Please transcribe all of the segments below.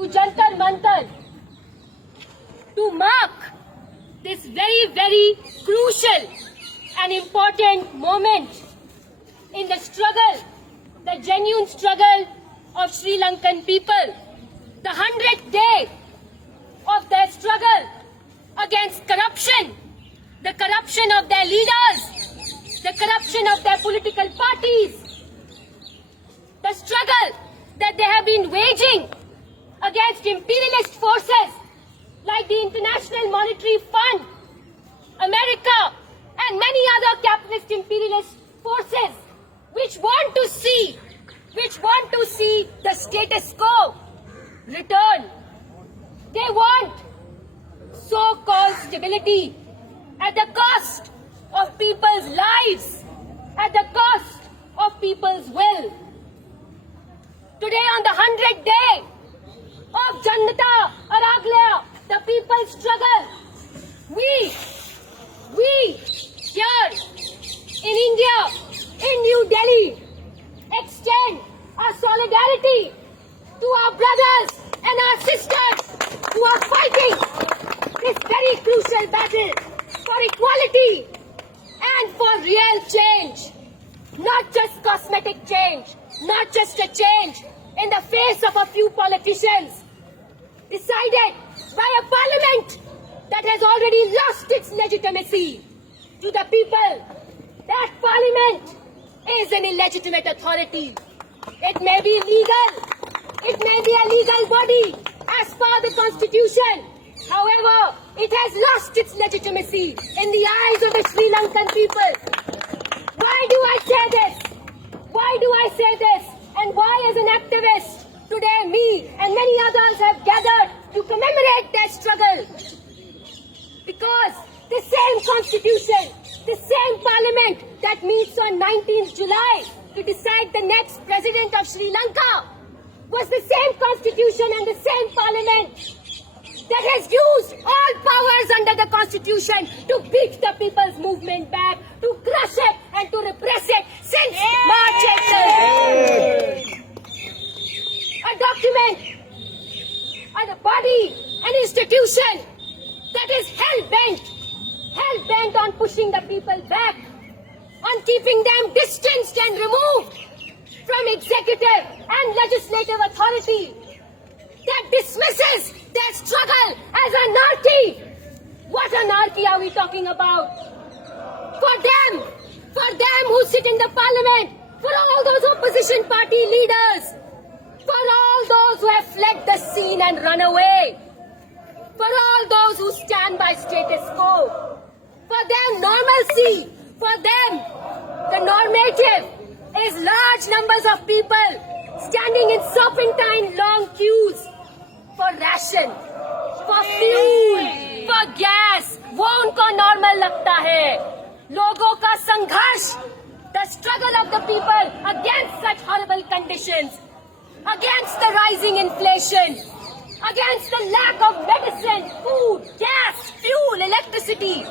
to Jantar Mantar to mark this very crucial and important moment in the struggle, the genuine struggle of Sri Lankan people, the 100th day of their struggle against corruption, the corruption of their leaders, the corruption of their political parties, the struggle that they have been waging against imperialist forces like the International Monetary Fund, America, and many other capitalist imperialist forces which want to see the status quo return. They want so-called stability at the cost of people's lives, at the cost of people's will. Today, on the 100th day of Janatha Aragalaya, the people's struggle, we here in India, in New Delhi, extend our solidarity to our brothers and our sisters who are fighting this very crucial battle for equality and for real change, not just cosmetic change, not just a change in the face of a few politicians decided by a parliament that has already lost its legitimacy to the people. That parliament is an illegitimate authority. It may be legal, it may be a legal body as per the constitution. However, it has lost its legitimacy in the eyes of the Sri Lankan people. Why do I say this? Why do I say this? And why, as an activist, today me and many others have gathered to commemorate their struggle? Because the same constitution, the same parliament that meets on 19th July to decide the next president of Sri Lanka was the same constitution and the same parliament that has used all powers under the constitution to beat the people's movement back, to crush it and to repress it since March 8th. A document, a body, an institution that is hell-bent on pushing the people back, on keeping them distanced and removed from executive and legislative authority, that dismisses their struggle as anarchy. What anarchy are we talking about? For them who sit in the parliament, for all those opposition party leaders, for all those who have fled the scene and run away, for all those who stand by status quo, for them normalcy, for them the normative is large numbers of people standing in serpentine long queues for ration, for fuel, for gas. वो उनको normal लगता है. लोगों का संघर्ष, the struggle of the people against such horrible conditions, against the rising inflation, against the lack of medicine, food, gas, fuel, electricity.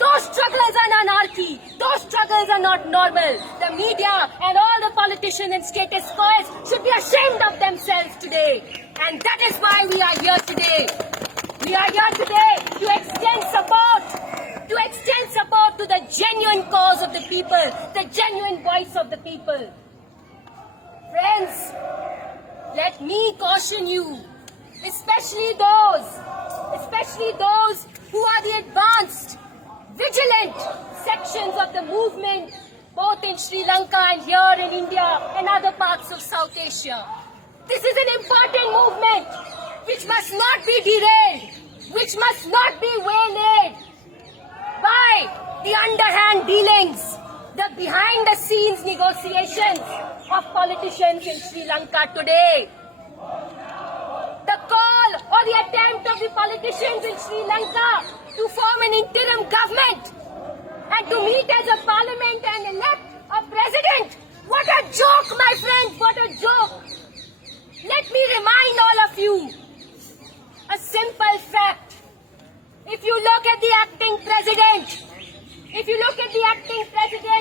Those struggles are anarchy. Those struggles are not normal. The media and all the politicians and status quoists should be ashamed of themselves today. And that is why we are here today. We are here today to extend support to the genuine cause of the people, the genuine voice of the people. Friends, let me caution you, especially those who are the advanced, vigilant sections of the movement, both in Sri Lanka and here in India and other parts of South Asia. This is an important movement which must not be derailed, which must not be waylaid by the underhand dealings, the behind-the-scenes negotiations of politicians in Sri Lanka today. The call or the attempt of the politicians in Sri Lanka to form an interim government and to meet as a parliament and elect a president. What a joke, my friends, what a joke. Let me remind all of you a simple fact. If you look at the acting president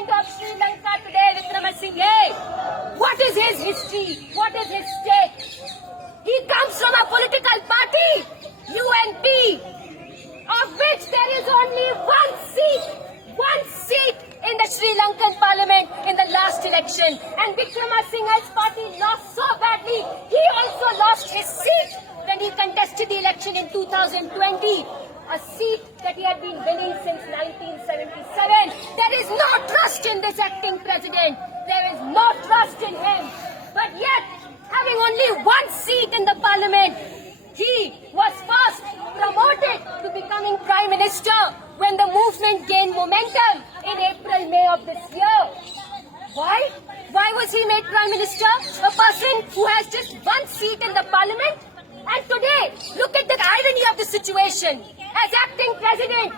of Sri Lanka today, Vikramasinghe, what is his history? What is his stake? He comes from a political only one seat in the Sri Lankan parliament in the last election. And Wickramasinghe's party lost so badly, he also lost his seat when he contested the election in 2020. A seat that he had been winning since 1977. There is no trust in this acting president. There is no trust in him. But yet, having only one seat in the parliament, he was first promoted to becoming Prime Minister when the movement gained momentum in April-May of this year. Why? Why was he made Prime Minister? A person who has just one seat in the parliament? And today, look at the irony of the situation. As acting president,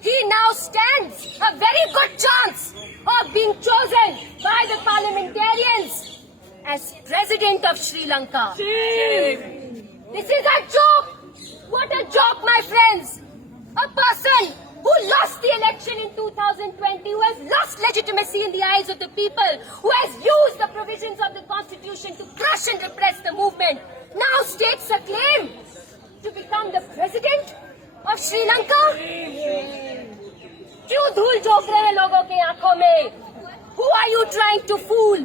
he now stands a very good chance of being chosen by the parliamentarians as president of Sri Lanka. This is a joke. What a joke, my friends. A person who lost the election in 2020, who has lost legitimacy in the eyes of the people, who has used the provisions of the constitution to crush and repress the movement, now stakes a claim to become the president of Sri Lanka? क्यों धूल झोंक रहे हैं लोगों के आंखों में? Who are you trying to fool?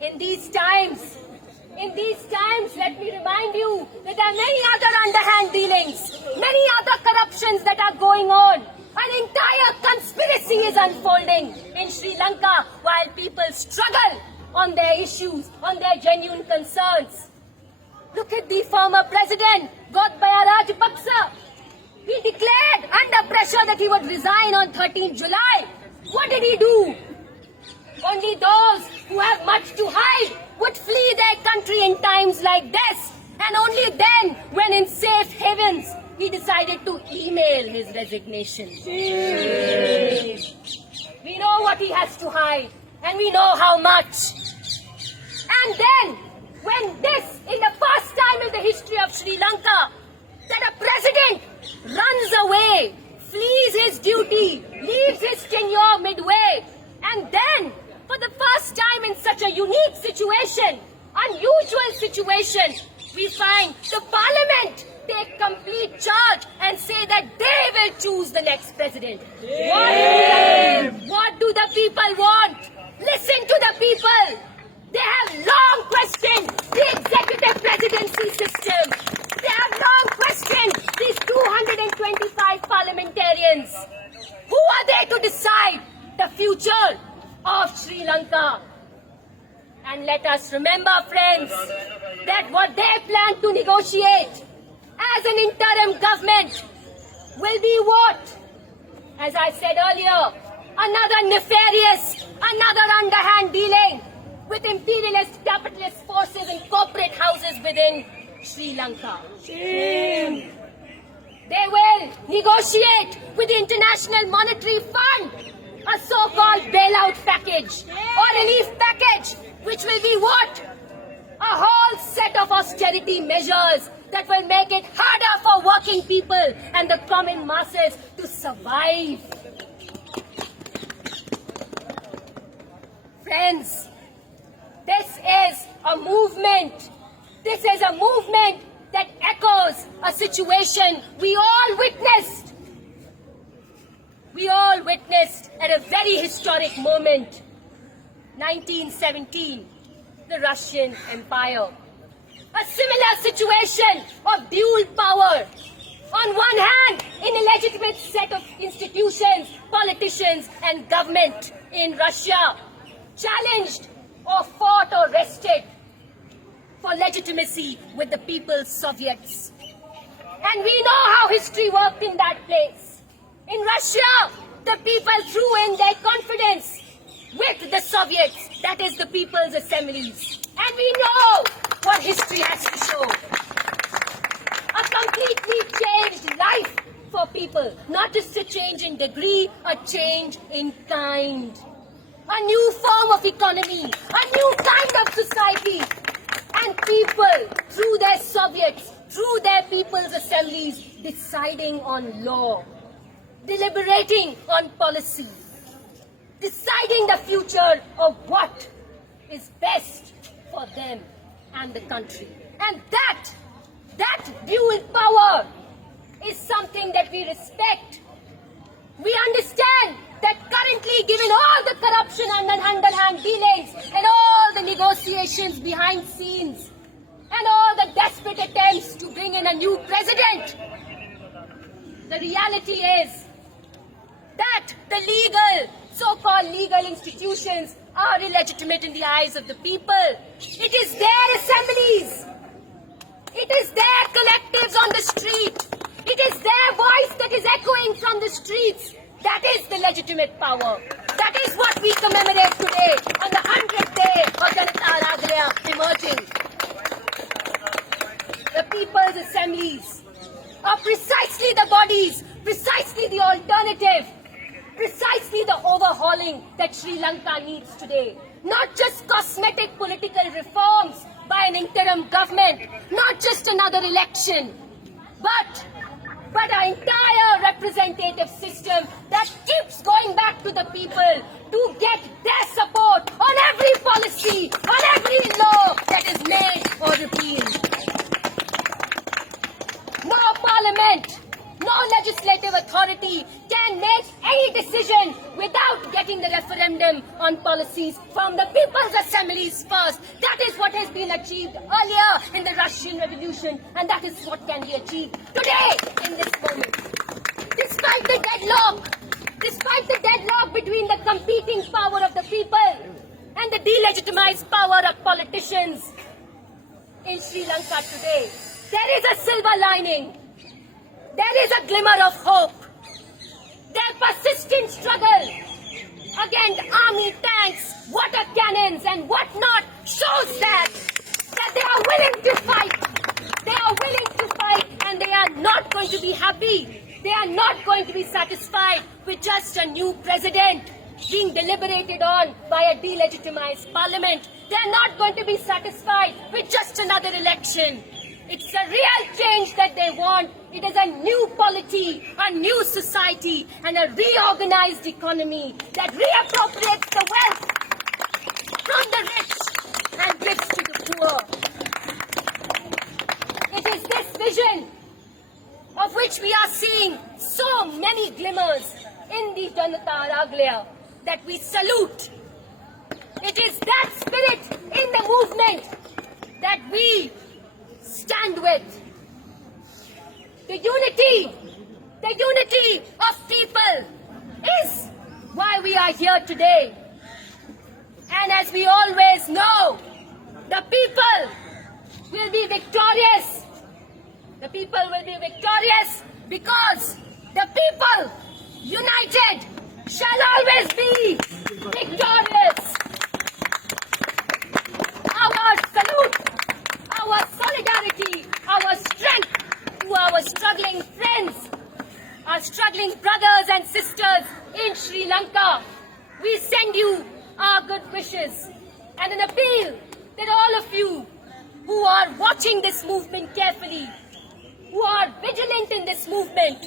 In these times, let me remind you that there are many other underhand dealings, many other corruptions that are going on. An entire conspiracy is unfolding in Sri Lanka while people struggle on their issues, on their genuine concerns. Look at the former president, Gotabaya Rajapaksa. He declared under pressure that he would resign on 13th July. What did he do? Only those who have much to hide would flee their country in times like this. And only then, when in safe havens, he decided to email his resignation. We know what he has to hide, and we know how much. And then, when this, in the first time in the history of Sri Lanka, that a president runs away, flees his duty, leaves his tenure midway, and then, for the first time in such a unique situation, unusual situation, we find the parliament take complete charge and say that they will choose the next president. What do the people want? Listen to the people. They have long questioned the executive presidency system. They have long questioned these 225 parliamentarians. Who are they to decide the future of Sri Lanka? And let us remember, friends, that what they plan to negotiate as an interim government will be what? As I said earlier, another nefarious, another underhand dealing with imperialist capitalist forces and corporate houses within Sri Lanka. They will negotiate with the International Monetary Fund a so-called bailout package or relief package, which will be what? A whole set of austerity measures that will make it harder for working people and the common masses to survive. Friends, this is a movement. This is a movement that echoes a situation we all witnessed. We all witnessed at a very historic moment. 1917, the Russian Empire. A similar situation of dual power. On one hand, an illegitimate set of institutions, politicians and government in Russia challenged or fought or wrested for legitimacy with the People's Soviets. And we know how history worked in that place. In Russia, the people threw in their confidence with the Soviets, that is the People's Assemblies. And we know what history has to show. A completely changed life for people. Not just a change in degree, a change in kind. A new form of economy, a new kind of society. And people, through their Soviets, through their People's Assemblies, deciding on law, deliberating on policy, deciding the future of what is best for them and the country. And that dual power is something that we respect. We understand that currently, given all the corruption and hand-in-hand dealings and all the negotiations behind scenes and all the desperate attempts to bring in a new president, the reality is that the so-called legal institutions are illegitimate in the eyes of the people. It is their assemblies. It is their collectives on the street. It is their voice that is echoing from the streets. That is the legitimate power. That is what we commemorate today on the 100th day of Janatha Aragalaya emerging. The people's assemblies are precisely the bodies, precisely the alternative, precisely the overhauling that Sri Lanka needs today. Not just cosmetic political reforms by an interim government, not just another election, but an entire representative system that keeps going back to the people to get their support on every policy, on every law that is made or repealed. No parliament, no legislative authority can make any decision without getting the referendum on policies from the people's assemblies first. That is what has been achieved earlier in the Russian Revolution, and that is what can be achieved today in this moment. Despite the deadlock between the competing power of the people and the delegitimized power of politicians in Sri Lanka today, there is a silver lining. There is a glimmer of hope. Their persistent struggle against army tanks, water cannons and whatnot shows that they are willing to fight. They are willing to fight, and they are not going to be happy. They are not going to be satisfied with just a new president being deliberated on by a delegitimized parliament. They are not going to be satisfied with just another election. It's a real change that they want. It is a new polity, a new society, and a reorganized economy that reappropriates the wealth from the rich and gives to the poor. It is this vision of which we are seeing so many glimmers in the Jantar Aragalaya that we salute. It is that spirit in the movement that we stand with. The unity of people is why we are here today. And as we always know, the people will be victorious. The people will be victorious because the people united shall always be victorious. Our salute, our solidarity, our strength to our struggling friends, our struggling brothers and sisters in Sri Lanka. We send you our good wishes and an appeal that all of you who are watching this movement carefully, who are vigilant in this movement,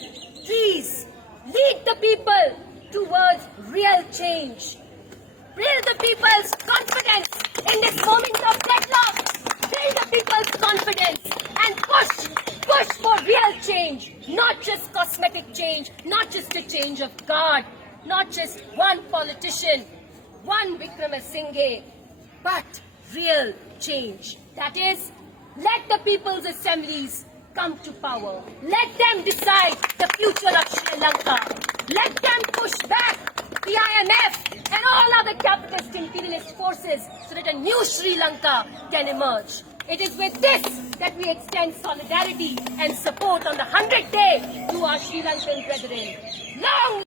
please lead the people towards real change. Build the people's confidence in this moment of deadlock. Build the people's confidence and push for real change, not just cosmetic change, not just a change of guard, not just one politician, one Vikramasinghe, but real change. That is, let the people's assemblies come to power. Let them decide the future of Sri Lanka. Let them push back the IMF and all other capitalist imperialist forces so that a new Sri Lanka can emerge. It is with this that we extend solidarity and support on the 100th day to our Sri Lankan brethren. Long